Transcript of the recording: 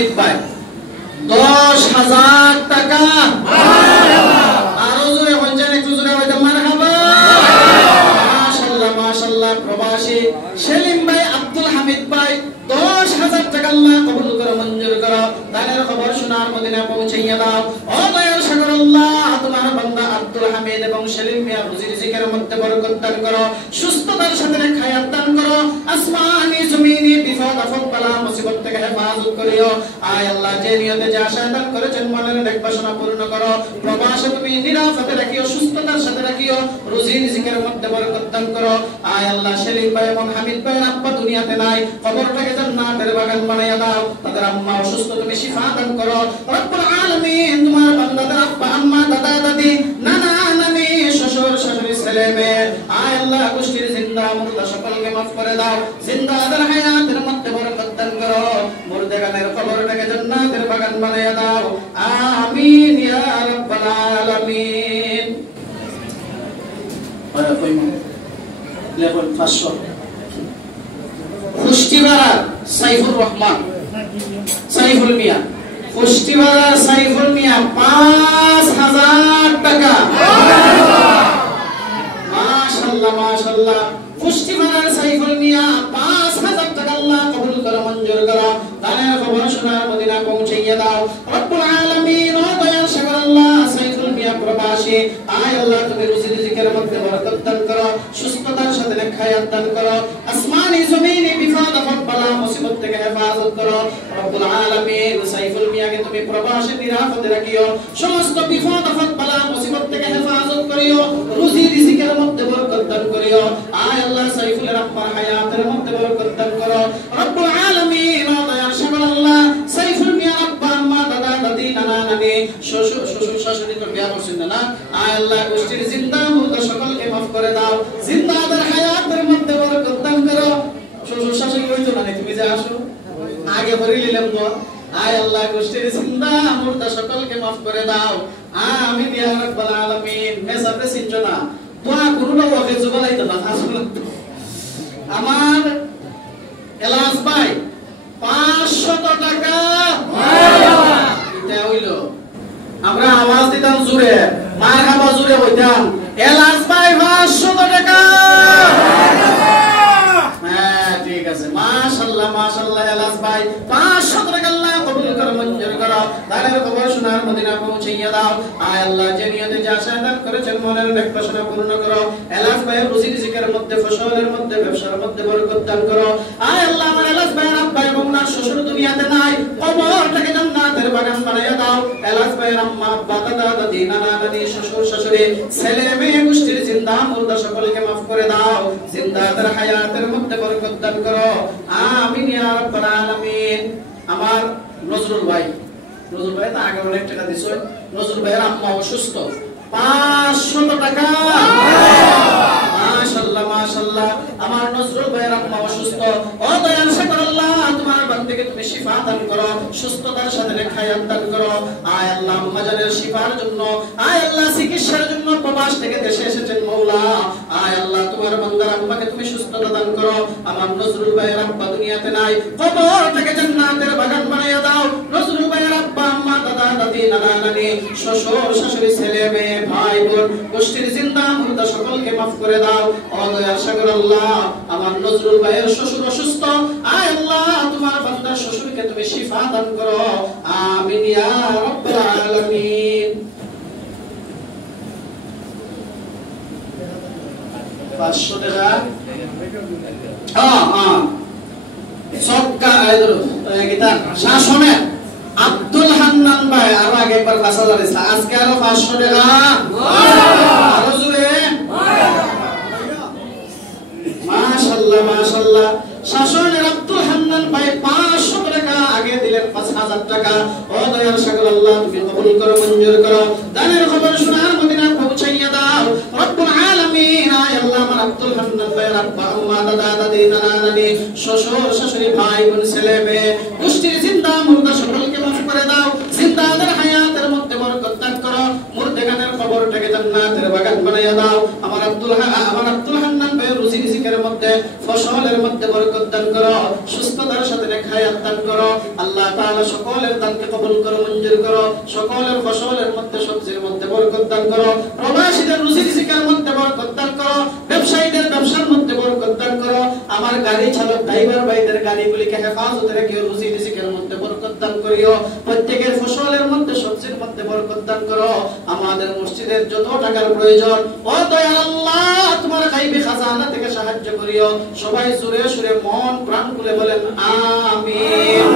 হামিদ ভাই 10,000 টাকা। আরো জোরে বলছেন, একটু জোরে বলতে মারহাবা। মাশাআল্লাহ মাশাআল্লাহ। প্রবাসী সেলিম ভাই, আব্দুল হামিদ ভাই 10,000 টাকা আল্লাহ কবুল করো, মঞ্জুর করো। দানের খবর শোনার মদিনা পৌঁছাইয়া দাও। ও দয়াল সাগর আল্লাহ, তোমার বান্দা আব্দুল হামিদ এবং সেলিম মিয়া রুজি রিজিকের মধ্যে বরকত দান করো, সুস্থতার সাথে হায়াত দান করো, আসমানি জমিনি বিপদ আপদ বালা মুসিবত থেকে হেফাজত করিও। আয় আল্লাহ, যে নিয়তে যে আশা দান করেছেন মনের নেক বাসনা পূর্ণ করো। প্রবাসে তুমি নিরাপদে রাখিও, সুস্থতার সাথে রাখিও, রুজি রিজিকের মধ্যে বরকত দান করো। আয় আল্লাহ, সেলিম ভাই এবং হামিদ ভাইয়ের আব্বা দুনিয়াতে নাই, কবরটাকে জান্নাতের বাগান বানাইয়া দাও। তাদের আম্মা অসুস্থ, তুমি শিফা দান করো রব্বুল আলামিন। তোমার বান্দাদের আব্বা আম্মা দাদা দাদি নানা নানি শ্বশুর শাশুড়ি ছেলে মেয়ে আয় আল্লাহ গোষ্ঠীর জিন্দা মুর্দা সকলকে মাফ করে দাও। জিন্দাদের হায়াতের মধ্যে বরকত দান করো, মুর্দাগানের কবরটাকে জান্নাতের বাগান বানাইয়া দাও। আমিন ইয়া রাব্বাল আলামিন। লেখুন 500 পুষ্টিবাড়া সাইফুর রহমান, সাইফুল মিয়া, পুষ্টিবাড়া সাইফুল মিয়া 5,000 টাকা। মাশাআল্লাহ মাশাআল্লাহ। পুষ্টিবাড়ার সাইফুল মিয়া 5,000 টাকা আল্লাহ কবুল করো, মঞ্জুর করো। দানের খবর শোনার মদিনা পৌঁছাইয়া দাও রব্বুল আলামিন। ও দয়াল সাগর আল্লাহ, সাইফুল মিয়া প্রবাসী আয় আল্লাহ, তুমি রুজি রিজিকের মধ্যে বরকত দান করো, সুস্থতার সাথে নেক হায়াত দান করো, আসমানি জমিনি বিপদ আপদ বালা মুসিবত থেকে হেফাজত করো রব্বুল আলামিন। সাইফুল মিয়াকে তুমি প্রবাসে নিরাপদে রাখিও, সমস্ত বিপদ আপদ বালা মুসিবত থেকে হেফাজত করিও, রুজি রিজিকের মধ্যে বরকত দান করিও। আয় আল্লাহ, সাইফুলের আব্বার হায়াতের মধ্যে বরকত দান করো রব্বুল আলামিন। ও দয়াল সাগর আল্লাহ, সাইফুল মিয়া আব্বা আম্মা দাদা দাদি নানা নানি শ্বশুর শাশুড়ি তো বিয়া করছেন না, আয় আল্লাহ গোষ্ঠীর জিন্দা মুর্দা সকলকে মাফ করে দাও, জিন্দাদের হায়াতের মধ্যে বরকত দান করো। শ্বশুর শাশুড়ি হইতো না, তুমি যে আসো আগে ভরে নিলাম তো। আয় আল্লাহ গোষ্ঠীর জিন্দা মুর্দা সকলকে মাফ করে দাও। আমিন ইয়া রাব্বাল আলামিন। মেসাবে সিনছো না, দোয়া করুন ওকে জবালাইতো না আসলে। আমার এলাস ভাই 500 টাকা। এটা হইলো আমরা আওয়াজ দিতাম জোরে, মারহাবা জোরে হইতাম। এলাস ভাই 500 টাকা। হ্যাঁ ঠিক আছে, মাশাআল্লাহ মাশাআল্লাহ। এলাস ভাই 500 টাকা আল্লাহ কবুল করো, মঞ্জুর করো। দানের খবর শোনার মদিনা পৌঁছাইয়া দাও। আয় আল্লাহ, যে নিয়তে যে আশা দান করেছেন মনের নেক বাসনা পূর্ণ করো। এলাস ভাইয়ের রুজি রিজিকের মধ্যে, ফসলের মধ্যে, ব্যবসার মধ্যে বরকত দান করো। আয় আল্লাহ, আমার এলাস ভাইয়ের আব্বা এবং না শ্বশুর দুনিয়াতে নাই, কবরটাকে জান্নাতের বাগান বানাইয়া দাও। এলাস ভাইয়ের আম্মা আব্বা দাদা দাদি নানা নানি শ্বশুর শাশুড়ি ছেলে মেয়ে গোষ্ঠীর জিন্দা মুর্দা সকলকে মাফ করে দাও, জিন্দাদের হায়াতের মধ্যে বরকত দান করো। আমিন ইয়া রাব্বাল আলামিন। আমার নজরুল ভাই, নজরুল ভাই তো আগে অনেক টাকা দিছো। নজরুল ভাইয়ের আম্মা অসুস্থ, 500 টাকা। মাশাআল্লাহ মাশাআল্লাহ। আমার নজরুল ভাইয়ের আম্মা অসুস্থ, ও দয়াল সাগর আল্লাহ, তোমার বান্দাকে তুমি শিফা দান করো, সুস্থতার সাথে নেক হায়াত দান করো। আয় আল্লাহ, আম্মা জানের শিফার জন্য, আয় আল্লাহ চিকিৎসার জন্য প্রবাস থেকে দেশে এসেছেন মওলা। আয় আল্লাহ, তোমার বান্দার আম্মাকে তুমি সুস্থতা দান করো। আমার নজরুল ভাইয়ের আব্বা দুনিয়াতে নাই, কবরটাকে জান্নাতের বাগান বানাইয়া দাও। নজরুল ভাইয়ের আব্বা আম্মা দাদা দাদি নানা নানি শ্বশুর শাশুড়ি ছেলে মেয়ে ভাই বোন গোষ্ঠীর জিন্দা মুর্দা সকলকে মাফ করে দাও। ও দয়াল সাগর আল্লাহ, আমার নজরুল ভাইয়ের শ্বশুর অসুস্থ, আয় আল্লাহ, তোমার বান্দার শ্বশুরকে তুমি শিফা দান করো। আমিন ইয়া রাব্বাল আলামিন। 500 টাকা। সক্কা আইদর গীতা শাসনে আব্দুল হান্নান ভাই আরো আগে একবার 5,000 দিছে, আজকে আরো 500 টাকা। আরো জোরে মাশাআল্লাহ মাশাআল্লাহ। শাসনের আব্দুল হান্নান ভাই 500 টাকা আগে দিলেন, 5,000 টাকা। ও দয়াল সাগর আল্লাহ, তুমি কবুল করো, মঞ্জুর করো। দানের খবর শোনার মদিনা পৌঁছাইয়া দাও রব্বুল আলামিন। আয় আল্লাহ, আমার আব্দুল হান্নান ভাইয়ের আব্বা আম্মা দাদা দাদি নানা নানি শ্বশুর শাশুড়ি ভাই বোন ছেলে মেয়ে গোষ্ঠীর জিন্দা মুর্দা সকলকে মাফ করে দাও, জিন্দাদের হায়াতের মধ্যে বরকত দান করো, মুর্দাগানের কবরটাকে জান্নাতের বাগান বানাইয়া দাও। আমার আব্দুল হান্নান ভাইয়ের রুজি রিজিকের মধ্যে, ফসলের মধ্যে বরকত দান করো, সুস্থতার সাথে নেক হায়াত দান করো। আল্লাহ তাআলা সকলের দানকে কবুল করো, মঞ্জুর করো। সকলের ফসলের মধ্যে, সবজির মধ্যে বরকত দান করো। প্রবাসীদের রুজি রিজিকের মধ্যে বরকত দান করো। ব্যবসায়ীদের ব্যবসার মধ্যে বরকত দান করো। আমার গাড়ি চালক ড্রাইভার ভাইদের গাড়িগুলিকে হেফাজতে রেখে রুজি রিজিকের মধ্যে বরকত দান করিও। প্রত্যেকের ফসলের মধ্যে, সবজির মধ্যে বরকত দান করো। আমাদের মসজিদের যত টাকার প্রয়োজন, ও দয়াল আল্লাহ, তোমার গায়বী খাজানা থেকে সাহায্য করিও। সবাই সুরে সুরে মন প্রাণ খুলে বলেন আমিন।